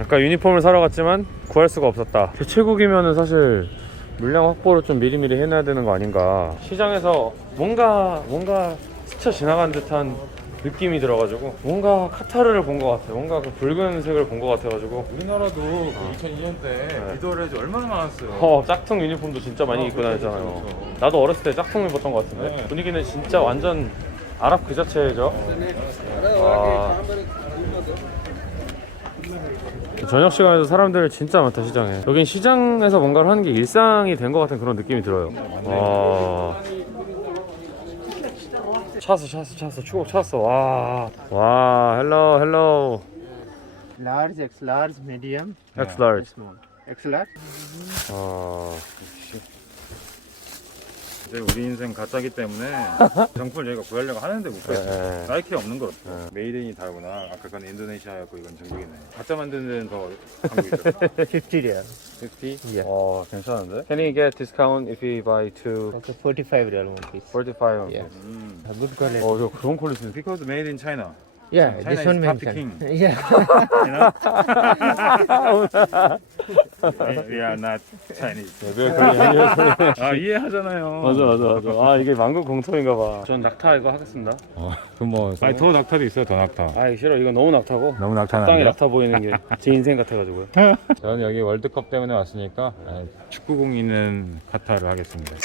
아까 유니폼을 사러 갔지만 구할 수가 없었다. 개최국이면은 사실 물량 확보를 좀 미리미리 해놔야 되는 거 아닌가. 시장에서 뭔가 뭔가 스쳐 지나간 듯한 느낌이 들어가지고 뭔가 카타르를 본 것 같아. 뭔가 그 붉은색을 본 것 같아가지고. 우리나라도 그 2002년 때 네. 미더레즈 얼마나 많았어요. 어 짝퉁 유니폼도 진짜 많이 어, 입고 그렇죠, 다녔잖아요. 그렇죠. 나도 어렸을 때 짝퉁 입었던 것 같은데 네. 분위기는 진짜 완전 아랍 그 자체죠. 아. 저녁 시간에도 사람들 진짜 많다 시장에. 여긴 시장에서 뭔가를 하는 게 일상이 된 것 같은 그런 느낌이 들어요. 와. 찾았어, 찾았어, 찾았어. 추억 찾았어. 와. 와, 헬로, 헬로. Large, X large, medium, X large. small. X large. 어. 이제 우리 인생 가짜기 때문에 정품을 저희가 구하려고 하는데 못 구해요. 네. 나이키 없는 것 같아. 네. 메이드인이 다르구나. 아까 그건 인도네시아였고 이건 중국이네. 가짜 만드는 데는 더 한국이죠. 50 real. 50? Yeah. 어, 괜찮은데? Can you get discount if we buy two? Okay, 45 real one piece. 45. Yeah. 음. A good quality. 어, 저 그런 퀄리티는 Because made in China. yeah, China this is one Papi mentioned. King. Yeah. You know? We are not Chinese. 아 이해하잖아요. 맞아 맞아 맞아 아 이게 만국 공통인가 봐 전 낙타 이거 하겠습니다 어, 그럼 뭐. 아니 더 낙타도 있어요. 더 낙타. 아 싫어 이거 너무 낙타고 너무 땅에 낙타나요? 낙타 보이는 게 제 인생 같아가지고요 저는 여기 월드컵 때문에 왔으니까 아, 축구공 있는 카타를 하겠습니다.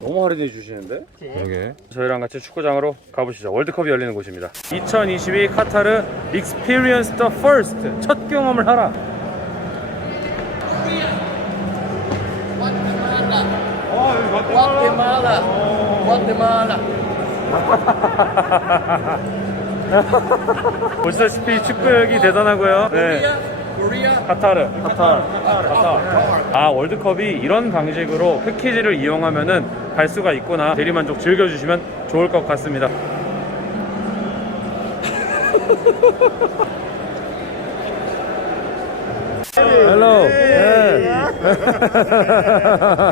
너무 할인해 주시는데 그러게. 저희랑 같이 축구장으로 가보시죠 월드컵이 열리는 곳입니다 2022 카타르 Experience the First 첫 경험을 하라 Guatemala. Guatemala. 보시다시피 축구력이 대단하고요 네. 카타르, 카타르, 카타르. 아 월드컵이 이런 방식으로 패키지를 이용하면은 갈 수가 있구나. 대리만족 즐겨주시면 좋을 것 같습니다. 헬로.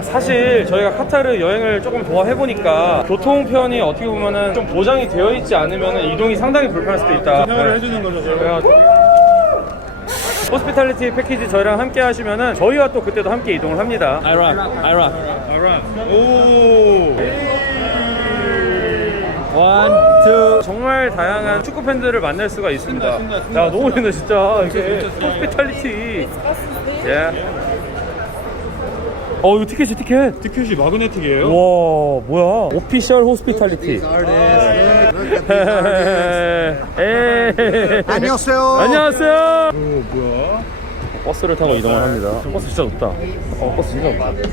사실 저희가 카타르 여행을 조금 도와해 보니까 교통편이 어떻게 보면은 좀 보장이 되어 있지 않으면 이동이 상당히 불편할 수도 있다. 네. 해주는 거죠. 호스피탈리티 패키지 저희랑 함께 하시면은 저희와 또 그때도 함께 이동을 합니다. 아이락, 아이락. 알아. 오. 원, 투. 정말 다양한 축구 팬들을 만날 수가 있습니다. 야, 너무 힘들어 진짜. 이게 호스피탈리티. 예. 어, 이거 티켓이 티켓. 티켓이 마그네틱이에요? 와, 뭐야? 오피셜 호스피탈리티. 에. 안녕하세요. 안녕하세요. 버스를 타고 이동을 합니다. 버스 진짜 높다. 어, 버스 진짜 높다.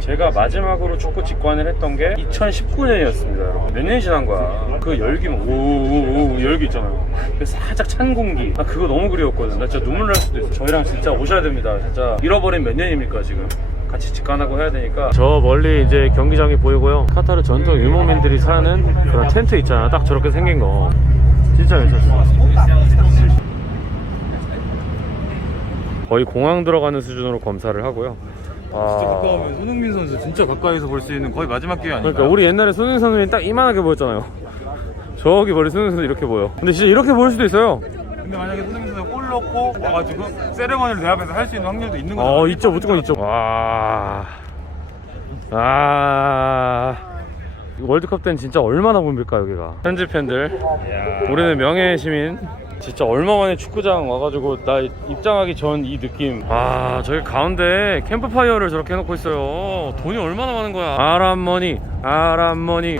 제가 마지막으로 축구 직관을 했던 게 2019년이었습니다, 여러분. 몇 년이 지난 거야. 그 열기, 막 오오오 열기 있잖아요. 그 살짝 찬 공기. 나 그거 너무 그리웠거든. 나 진짜 눈물 날 수도 있어. 저희랑 진짜 오셔야 됩니다. 진짜 잃어버린 몇 년입니까, 지금. 같이 직관하고 해야 되니까 저 멀리 이제 경기장이 보이고요 카타르 전통 유목민들이 사는 그런 텐트 있잖아 딱 저렇게 생긴 거 진짜 괜찮습니다 거의 공항 들어가는 수준으로 검사를 하고요. 아, 진짜 가까우면 손흥민 선수 진짜 가까이서 볼 수 있는 거의 마지막 기회 아닌가? 그러니까 우리 옛날에 손흥민 선수님 딱 이만하게 보였잖아요. 저기 머리 손흥민 선수 이렇게 보여. 근데 진짜 이렇게 보일 수도 있어요. 근데 만약에 손흥민 선수가 골 넣고 와가지고 세레머니를 내 앞에서 할 수 있는 확률도 있는 거죠. 어, 있죠, 무조건 있죠. 와, 아, 이 월드컵 때는 진짜 얼마나 붐빌까 여기가. 현지 팬들, 우리는 명예의 시민. 진짜 얼마 만에 축구장 와가지고 나 입장하기 전 이 느낌. 아, 저기 가운데 캠프파이어를 저렇게 해놓고 있어요. 돈이 얼마나 많은 거야. 아람머니, 아람머니.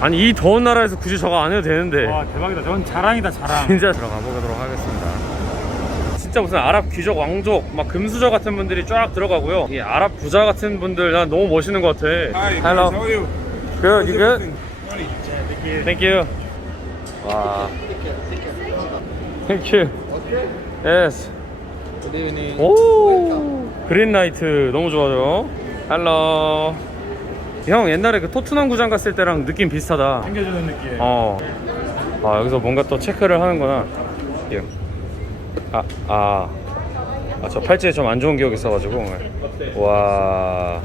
아니 이 더운 나라에서 굳이 저거 안 해도 되는데. 와 대박이다. 저건 자랑이다 자랑. 진짜 들어가 보도록 하겠습니다. 진짜 무슨 아랍 귀족 왕족 막 금수저 같은 분들이 쫙 들어가고요. 이 아랍 부자 같은 분들 난 너무 멋있는 것 같아. Hello. you? Good, you good? Thank you. 와. Thank you. Yes. Good evening. 오. 그린라이트 너무 좋아요. Hello. 형 옛날에 그 토트넘 구장 갔을 때랑 느낌 비슷하다. 챙겨주는 느낌. 어. 아, 여기서 뭔가 또 체크를 하는구나. 예. 아, 아. 아, 저 팔찌에 좀 안 좋은 기억이 있어가지고. 와.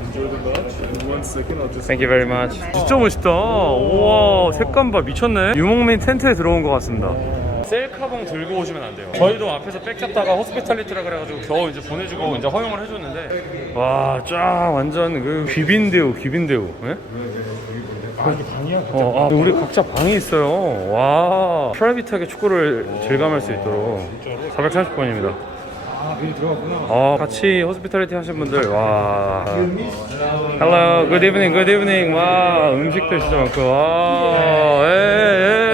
Thank you very much. 진짜 멋있다. 우와 색감 봐. 미쳤네. 유목민 텐트에 들어온 것 같습니다. 셀카봉 들고 오시면 안 돼요. 저희도 앞에서 백 잡다가 호스피탈리티라 그래가지고 겨우 이제 보내주고 이제 허용을 해줬는데. 와 쫙 완전 그 귀빈대우 귀빈대우. 예? 어, 아, 우리 각자 방이 있어요. 와, 프라이빗하게 축구를 즐감할 수 있도록. 430번입니다. 아, 같이 호스피탈리티 하신 분들, 와. Hello, good evening, good evening. 와, 음식도 진짜 많고, 와, 예, 예,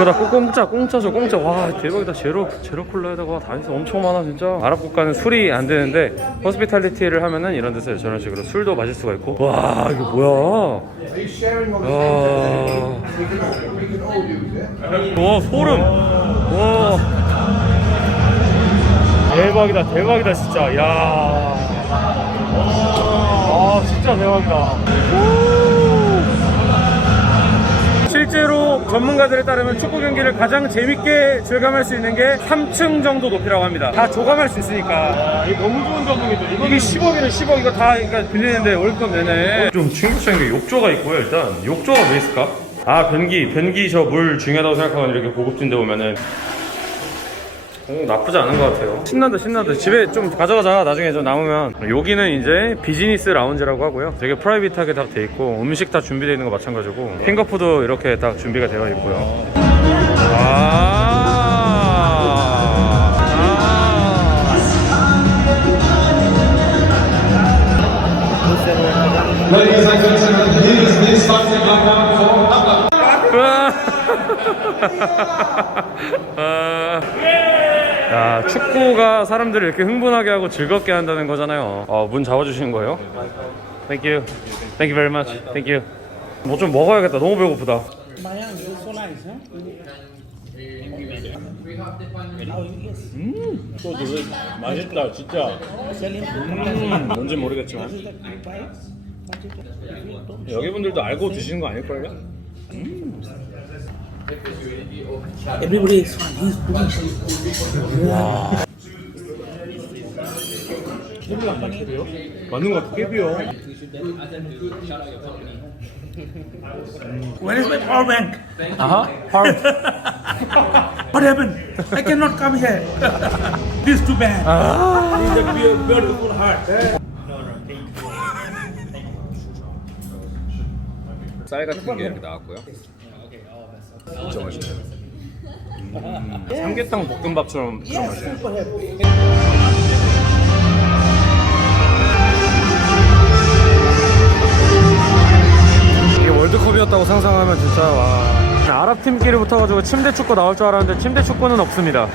이거 다 공짜, 공짜죠, 공짜. 와, 대박이다. 제로, 제로 콜라에다가 다 있어. 엄청 많아, 진짜. 아랍 국가는 술이 안 되는데, 호스피탈리티를 하면은 이런 데서 저런 식으로 술도 마실 수가 있고. 와, 이거 뭐야. 와. 와, 소름. 와. 대박이다, 대박이다, 진짜. 야. 아, 진짜 대박이다. 실제로 전문가들에 따르면 축구 경기를 가장 재밌게 즐감할 수 있는 게 3층 정도 높이라고 합니다. 다 조감할 수 있으니까. 이게 너무 좋은 전문이죠. 이게 10억이네, 10억. 이거 다 그러니까 빌리는데 월급 내내. 좀 충격적인 게 욕조가 있고요, 일단. 욕조가 왜 있을까? 아, 변기. 변기 저 물 중요하다고 생각하면 이렇게 고급진 데 오면은 오, 나쁘지 않은 것 같아요. 신난다, 신난다. 집에 좀 가져가자. 나중에 좀 남으면. 여기는 이제 비즈니스 라운지라고 하고요. 되게 프라이빗하게 다 돼 있고, 음식 다 준비되어 있는 거 마찬가지고, 핑거푸드 이렇게 딱 준비가 되어 있고요. 아. 아. 야, 축구가 사람들을 이렇게 흥분하게 하고 즐겁게 한다는 거잖아요. 어, 문 잡아주시는 거예요? Thank you. Thank you very much. Thank you. 뭐 좀 먹어야겠다. 너무 배고프다. 음, 맛있다, 진짜. 음, 뭔지 모르겠지만. 여기 분들도 알고 드시는 거 아닐걸요? Everybody is fine. He's putting 맞는 것 같아, 깨비요. Where is my power bank? Uh huh. what happened? I cannot come here. this is too bad. This is a beau- beautiful heart. 쌀 같은 게 이렇게 나왔고요. 진짜 맛있네요. 삼계탕 볶음밥처럼 그런 맛이에요. 이게 월드컵이었다고 상상하면 진짜 와. 아랍 팀끼리 붙어가지고 침대 축구 나올 줄 알았는데 침대 축구는 없습니다.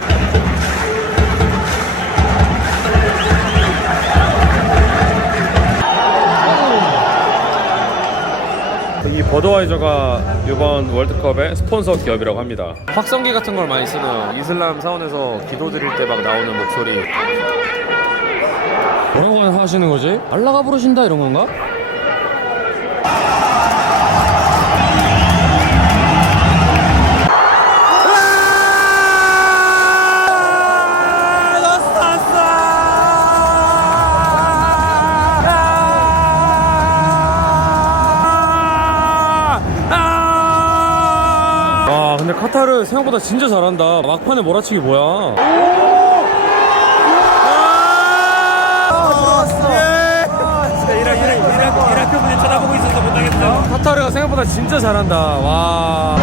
이 버드와이저가 이번 월드컵의 스폰서 기업이라고 합니다. 확성기 같은 걸 많이 쓰는 이슬람 사원에서 기도 드릴 때 막 나오는 목소리. 뭐라고 하시는 거지? 알라가 부르신다 이런 건가? 생각보다 진짜 잘한다. 막판에 몰아치기 뭐야? 카타르가 생각보다 진짜 잘한다. 와.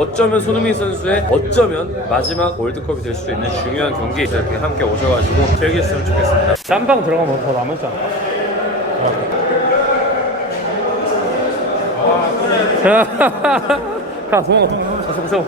어쩌면 손흥민 선수의 어쩌면 마지막 월드컵이 될 수도 있는 중요한 경기 이렇게 함께 오셔가지고 즐겼으면 좋겠습니다. 짬방 들어가면 더 않나? 가 도망가 도망가 도망가